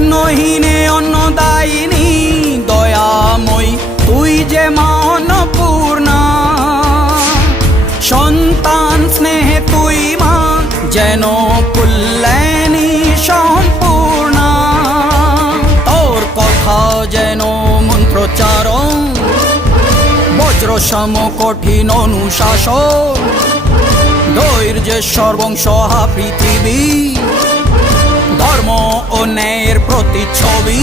অন্নহীনে অন্নদায়িনী দয়াময়ী তুই যে মা অন্নপূর্ণা। সন্তান স্নেহে তুই মা যেন কল্যাণী সম্পূর্ণা। তোর কথা যেন মন্ত্রোচ্চারণ, বজ্র সম কঠিন অনুশাসন। ধৈর্যের সর্বংসহা পৃথিবী, ধর্ম ও ন্যায়ের প্রতিচ্ছবি।